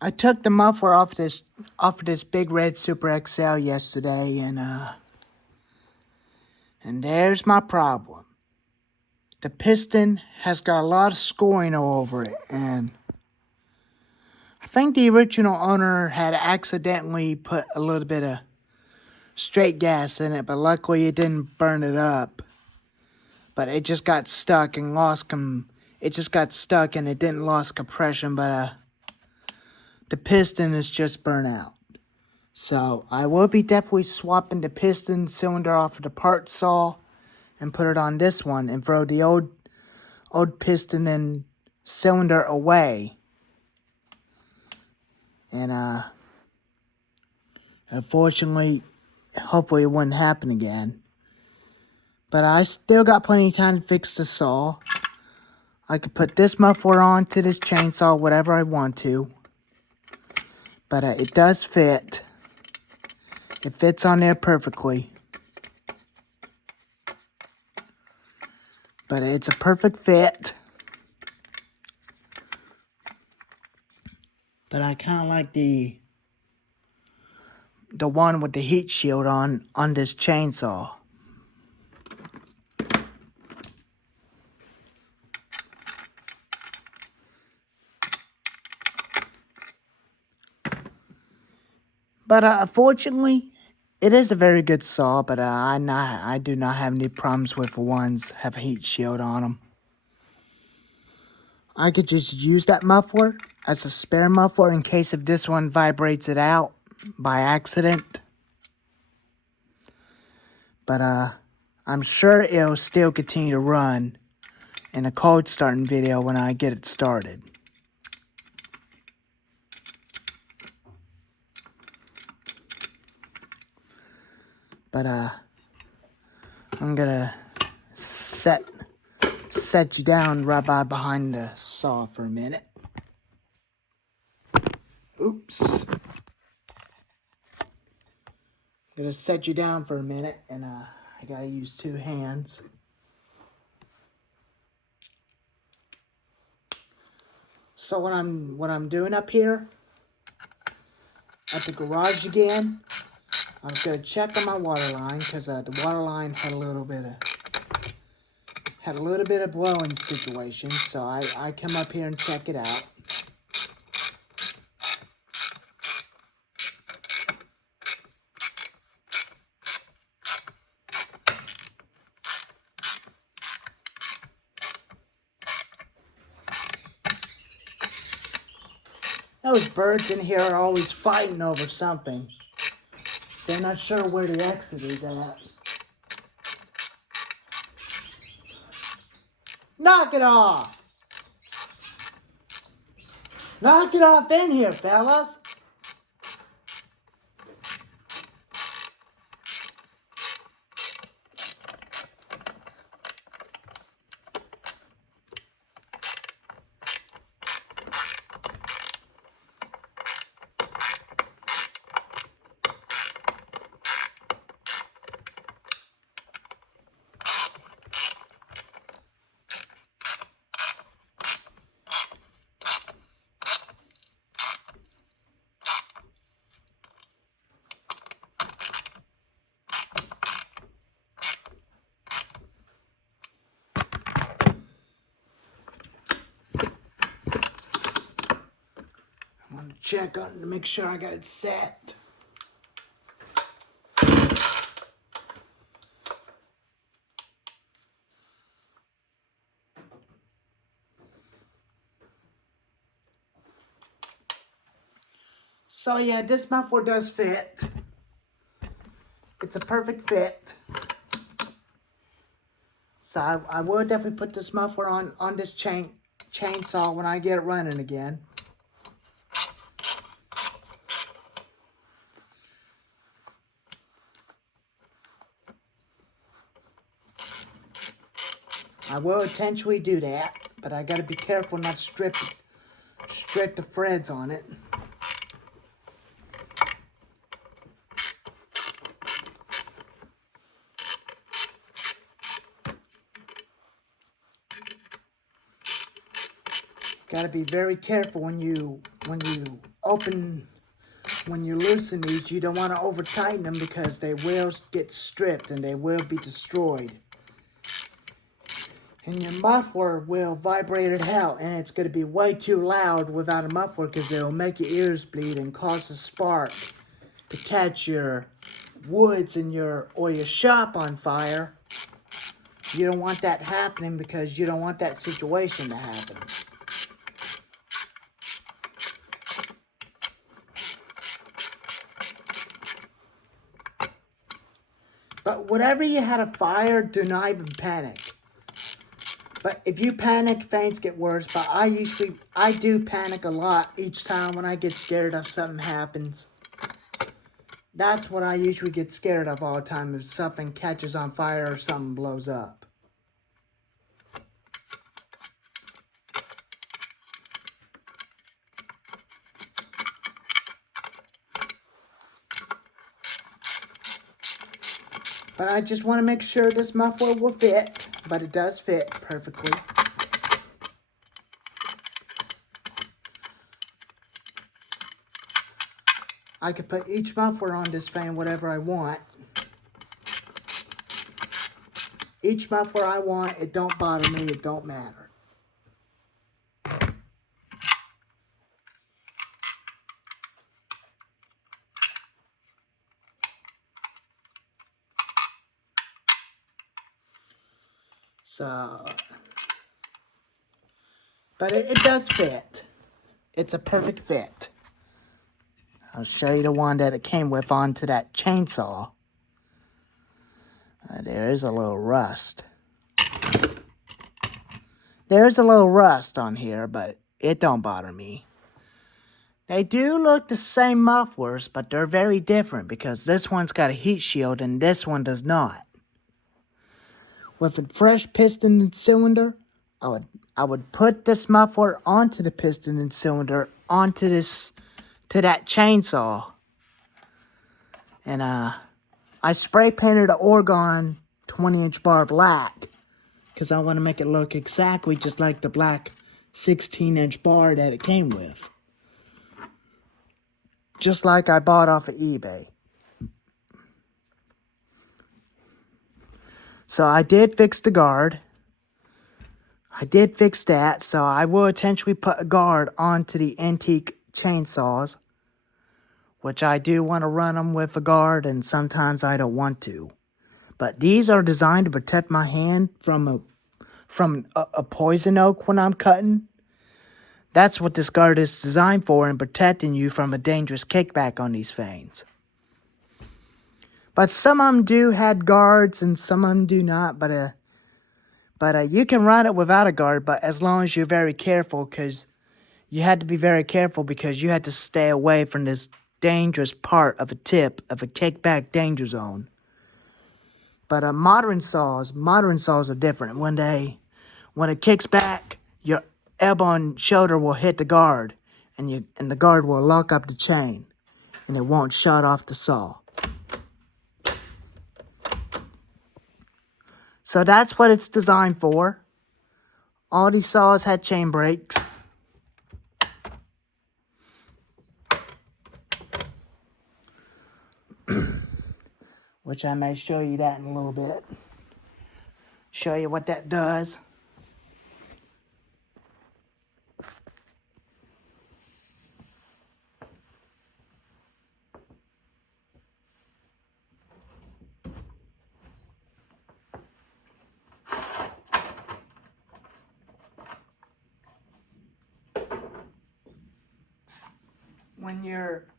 I took the muffler off of this big red Super XL yesterday, and there's my problem. The piston has got a lot of scoring all over it, and I think the original owner had accidentally put a little bit of straight gas in it, but luckily it didn't burn it up. But it just got stuck and it just got stuck and it didn't lose compression, but the piston is just burnt out. So I will be definitely swapping the piston cylinder off of the part saw and put it on this one and throw the old piston and cylinder away. And unfortunately, hopefully it wouldn't happen again. But I still got plenty of time to fix the saw. I could put this muffler onto this chainsaw, whatever I want to. But it does fit. It fits on there perfectly. But it's a perfect fit. But I kind of like the one with the heat shield on this chainsaw. But unfortunately, it is a very good saw, but I do not have any problems with the ones have a heat shield on them. I could just use that muffler as a spare muffler in case if this one vibrates it out by accident. But I'm sure it'll still continue to run in a cold starting video when I get it started. But I'm gonna set you down right behind the saw for a minute. Oops. I'm gonna set you down for a minute, and I gotta use two hands. So what I'm doing up here at the garage again, I'm gonna check on my water line because the water line had a little bit of blowing situation. So I come up here and check it out. Those birds in here are always fighting over something. They're not sure where the exit is at. Knock it off! Knock it off in here, fellas! I want to check on to make sure I got it set. So yeah, this muffler does fit. It's a perfect fit. So I will definitely put this muffler on this chainsaw when I get it running again. I will intentionally do that, but I gotta be careful not to strip the threads on it. gotta be very careful when you loosen these. You don't want to over tighten them because they will get stripped and they will be destroyed. And your muffler will vibrate at hell, and it's going to be way too loud without a muffler because it will make your ears bleed and cause a spark to catch your woods and your shop on fire. You don't want that happening because you don't want that situation to happen. But whenever you had a fire, do not even panic. But if you panic, things get worse. But I do panic a lot each time when I get scared of something happens. That's what I usually get scared of all the time, if something catches on fire or something blows up. But I just want to make sure this muffler will fit, but it does fit perfectly. I could put each muffler on this fan whatever I want. Each muffler I want, it don't bother me, it don't matter. So, but it does fit. It's a perfect fit. I'll show you the one that it came with onto that chainsaw. There is a little rust. There's a little rust on here, but it don't bother me. They do look the same mufflers, but they're very different because this one's got a heat shield and this one does not. With a fresh piston and cylinder, I would put this muffler onto the piston and cylinder onto that chainsaw. And I spray painted the Oregon 20-inch bar black because I want to make it look exactly just like the black 16-inch bar that it came with. Just like I bought off of eBay. So I did fix the guard. I did fix that, so I will potentially put a guard onto the antique chainsaws, which I do want to run them with a guard, and sometimes I don't want to. But these are designed to protect my hand from a poison oak when I'm cutting. That's what this guard is designed for, and protecting you from a dangerous kickback on these vanes. But some of them do have guards and some of them do not. But you can run it without a guard, but as long as you're very careful, because you had to be very careful because you had to stay away from this dangerous part of a tip of a kickback danger zone. But modern saws are different. When it kicks back, your elbow and shoulder will hit the guard, and the guard will lock up the chain, and it won't shut off the saw. So that's what it's designed for. All these saws had chain brakes. Which I may show you that in a little bit. Show you what that does.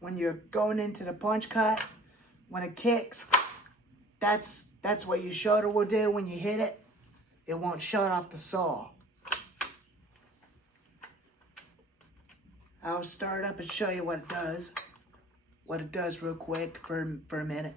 When you're going into the punch cut, when it kicks, that's what your shoulder will do when you hit it. It won't shut off the saw. I'll start up and show you what it does. What it does real quick for a minute.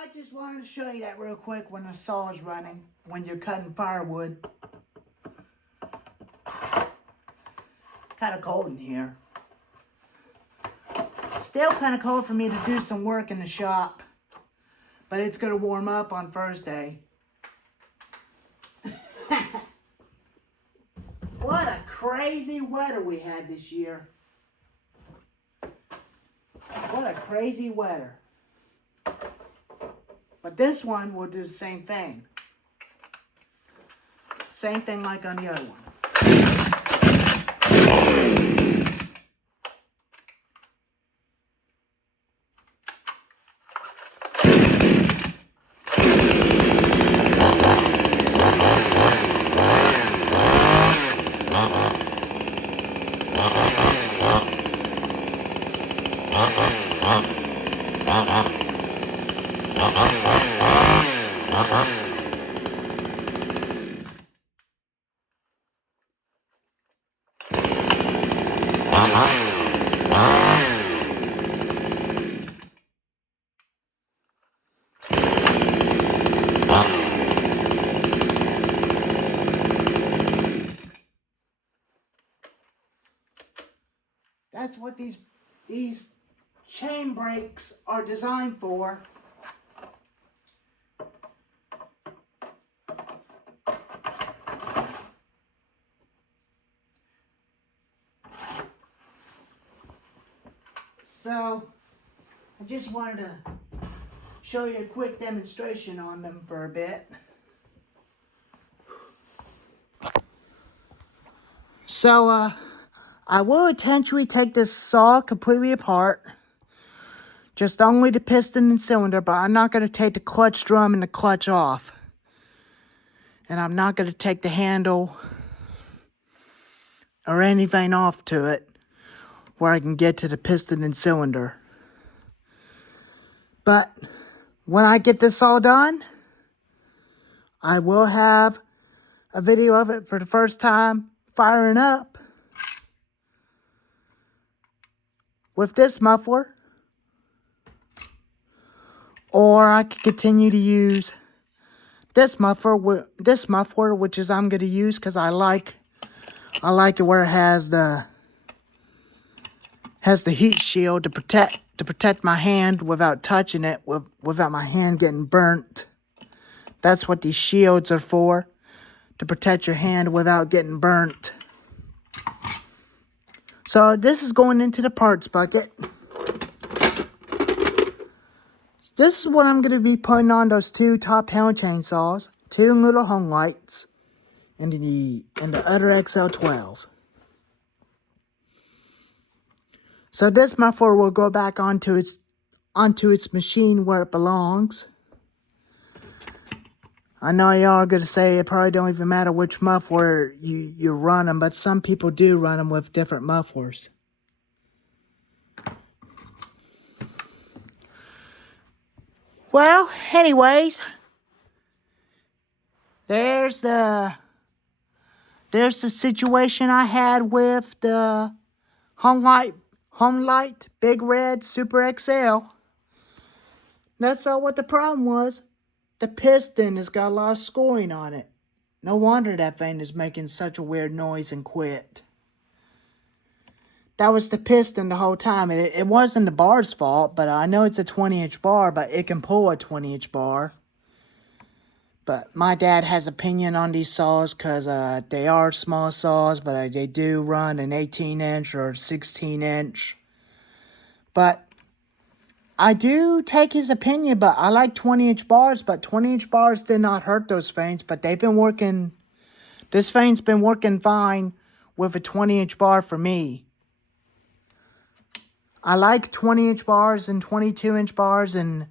I just wanted to show you that real quick when the saw is running, when you're cutting firewood. Kind of cold in here. Still kind of cold for me to do some work in the shop, but it's going to warm up on Thursday. What a crazy weather we had this year. What a crazy weather. But this one will do the same thing. Same thing like on the other one. That's what these chain brakes are designed for. So, I just wanted to show you a quick demonstration on them for a bit. So, I will intentionally take this saw completely apart. Just only the piston and cylinder, but I'm not going to take the clutch drum and the clutch off. And I'm not going to take the handle or anything off to it where I can get to the piston and cylinder. But when I get this all done, I will have a video of it for the first time firing up with this muffler. Or I could continue to use this muffler, which is I'm going to use because I like it where it has the heat shield to protect my hand without touching it, without my hand getting burnt. That's what these shields are for, to protect your hand without getting burnt. So this is going into the parts bucket. This is what I'm going to be putting on those two top handle chainsaws, two little homelites, and the other XL12. So this muffler will go back onto its machine where it belongs. I know y'all are going to say it probably don't even matter which muffler you run them, but some people do run them with different mufflers. Well, anyways, there's the situation I had with the homelite Big Red Super XL. That's all what the problem was. The piston has got a lot of scoring on it. No wonder that thing is making such a weird noise and quit. That was the piston the whole time. It wasn't the bar's fault, but I know it's a 20-inch bar, but it can pull a 20-inch bar. But my dad has opinion on these saws because they are small saws, but they do run an 18-inch or 16-inch. But I do take his opinion, but I like 20-inch bars, but 20-inch bars did not hurt those things, but they've been working, this thing's been working fine with a 20-inch bar for me. I like 20-inch bars and 22-inch bars and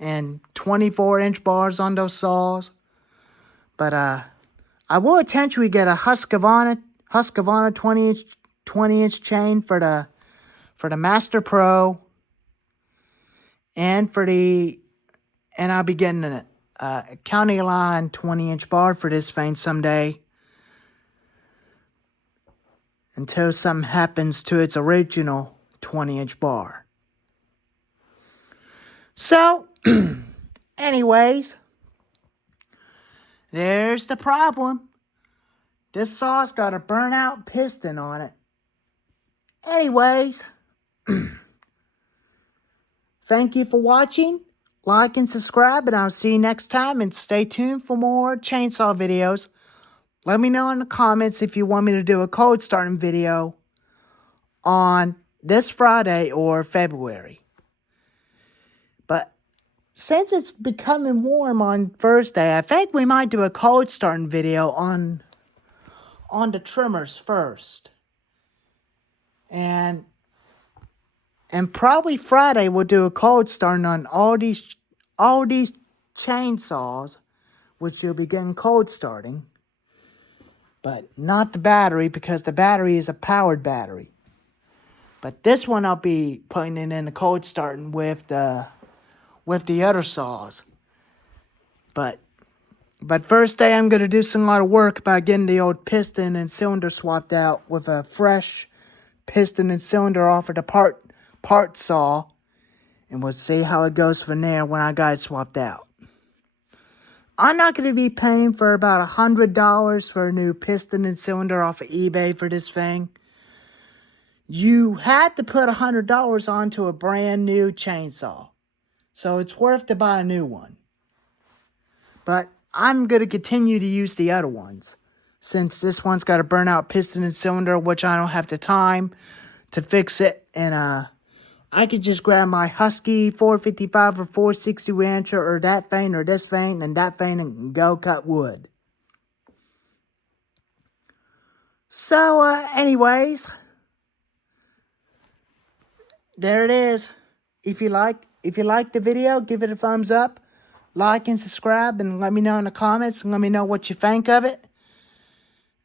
24-inch bars on those saws. But I will eventually get a Husqvarna 20-inch chain for the Master Pro and I'll be getting a County Line 20-inch bar for this thing someday. Until something happens to its original 20-inch bar. So, Anyways, there's the problem. This saw's got a burnout piston on it. Anyways, thank you for watching. Like and subscribe, and I'll see you next time. And stay tuned for more chainsaw videos. Let me know in the comments if you want me to do a cold starting video on this Friday or February. But since it's becoming warm on Thursday, I think we might do a cold starting video on the trimmers first. And probably Friday we'll do a cold starting on all these chainsaws, which you'll be getting cold starting. But not the battery, because the battery is a powered battery. But this one I'll be putting it in the cold starting with the other saws. But first day I'm going to do some lot of work by getting the old piston and cylinder swapped out with a fresh piston and cylinder off of the part saw. And we'll see how it goes from there when I got it swapped out. I'm not going to be paying for about $100 for a new piston and cylinder off of eBay for this thing. You had to put $100 onto a brand new chainsaw. So it's worth to buy a new one. But I'm going to continue to use the other ones, since this one's got a burnout piston and cylinder, which I don't have the time to fix it. And I could just grab my Husky 455 or 460 Rancher or that thing or this thing and that thing and go cut wood. So, anyways, there it is. If you like the video, give it a thumbs up, like and subscribe, and let me know in the comments and let me know what you think of it.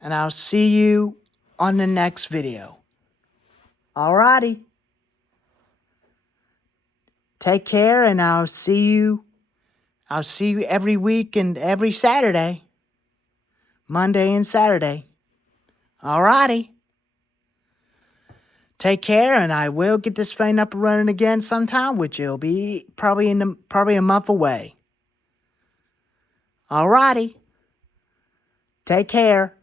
And I'll see you on the next video. Alrighty. Take care, and I'll see you every week and every Saturday. Monday and Saturday. Alrighty. Take care, and I will get this thing up and running again sometime, which will be probably a month away. Alrighty. Take care.